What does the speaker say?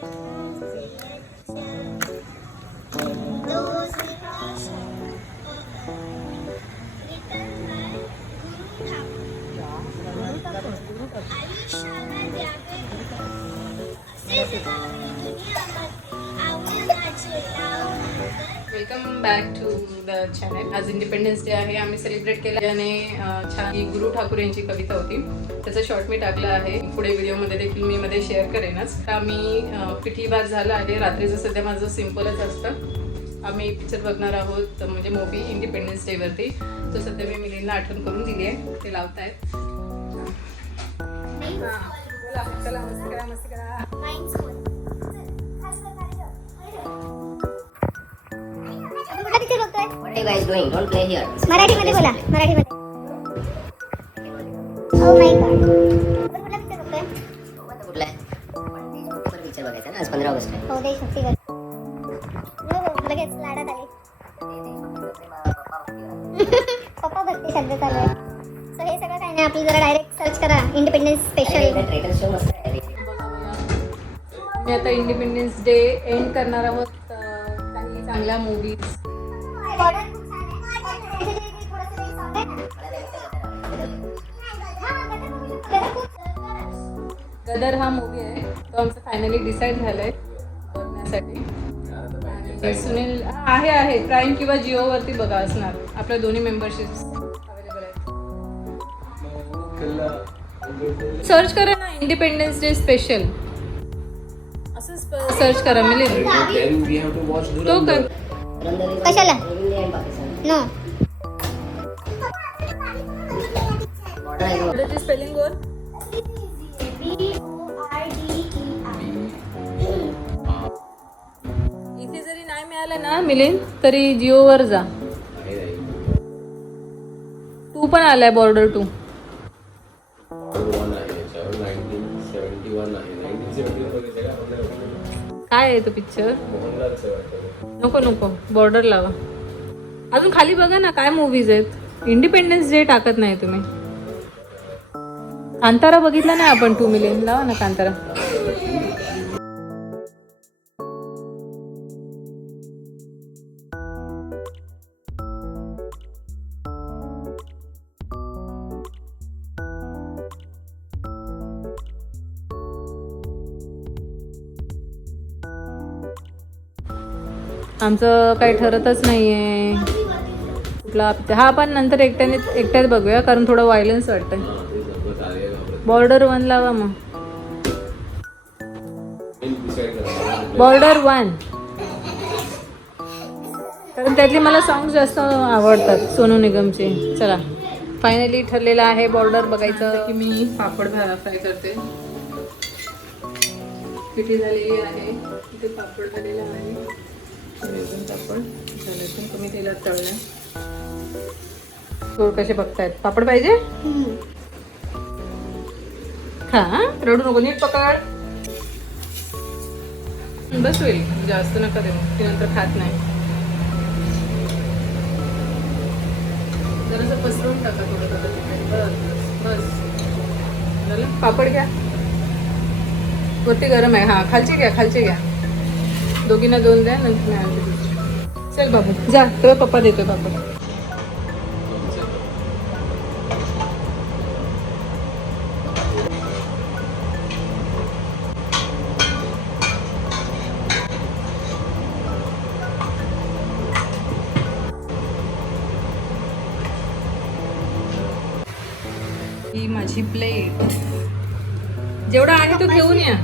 Welcome back to the channel. आज independence day आहे. आम्ही सेलिब्रेट केला आणि छान ही गुरु ठाकूर यांची कविता होती, त्याचं शॉर्ट मी टाकलं आहे. पुढे व्हिडिओमध्ये देखील मी मध्ये शेअर करेनच. आम्ही पिठी भात झाला आहे. रात्रीचं सध्या माझं सिम्पलच असतं. आम्ही पिक्चर बघणार आहोत, म्हणजे मूवी इंडिपेंडन्स डेवरती. तो सध्या मी मिलिंदला आठवण करून दिली आहे, ते लावतायत. चला मस्त करा, मस्त करा. What are you guys doing? Don't play here. मराठीमध्ये बोला, मराठीमध्ये. Oh my God. आपण कुठला पिक्चर बघतोय? कुठला आहे? पिक्चर बघायचा ना, आज 15 ऑगस्ट आहे. हो, देशभक्ती गीत. हो, लगेच लाडात आले. पप्पा भक्ती शब्द चालू आहे. सो हे सगळं काय नाही, आपली जरा डायरेक्ट सर्च करा इंडिपेंडन्स स्पेशल. ट्रेलर शो मस्त आहे. मी आता इंडिपेंडन्स डे एंड करणार आहोत. काही चांगल्या मूवीज. गदर हा मूवी आहे, तो आमचं फायनली डिसाईड झालाय बघण्यासाठी. सुनील आहे प्राईम किंवा जिओवरती बघा असणार. आपल्या दोन्ही मेंबरशिप्स अवेलेबल आहेत. सर्च करा ना इंडिपेंडन्स डे स्पेशल, असं सर्च करा मिळेल. तो कर कशाला? नो. स्पेलिंग बोल. इथे जरी नाही मिळालं ना मिलिंद, तरी जिओवर जा. 2 पण आलाय, बॉर्डर 2. काय आहे तो पिक्चर? नको बॉर्डर लावा. अजून खाली बघा ना काय मूवीज आहेत. इंडिपेंडन्स डे टाकत नाही तुम्ही. कांतारा बघितला नाही आपण. 2 मिलियन लावा ना कांतारा. आमचं काही ठरतच नाहीये कुठला. हा पण नंतर एकट्यात बघूया, कारण थोडं व्हायलन्स वाटतंय. बॉर्डर 1 लावा मग. बॉर्डर 1, कारण त्यातले मला सॉंग्स जास्त आवडतात सोनू निगमचे. चला फायनली ठरलेलं आहे बॉर्डर बघायचं. की मी पापड फ्राय करते. पिठी झालेली आहे, इथे पापड झालेला आहे. पापड झाले, तुम्ही तेलात तळले. थोडं कसे बघतायत. पापड पाहिजे? हा, रडू नको, नीट पकड. बस होईल, जास्त नका देऊ, ती नंतर खात नाही. जरासं पसरून टाका थोडं. बस झालं. पापड घ्या, वरती गरम आहे. हा, खालचे घ्या. दोघींना 2 द्या, नंतर नाही आणते. चल बाबू जा, तेव्हा पप्पा देतोय पापड. ही माझी प्लेट. जेवढा आहे तो घेऊन या.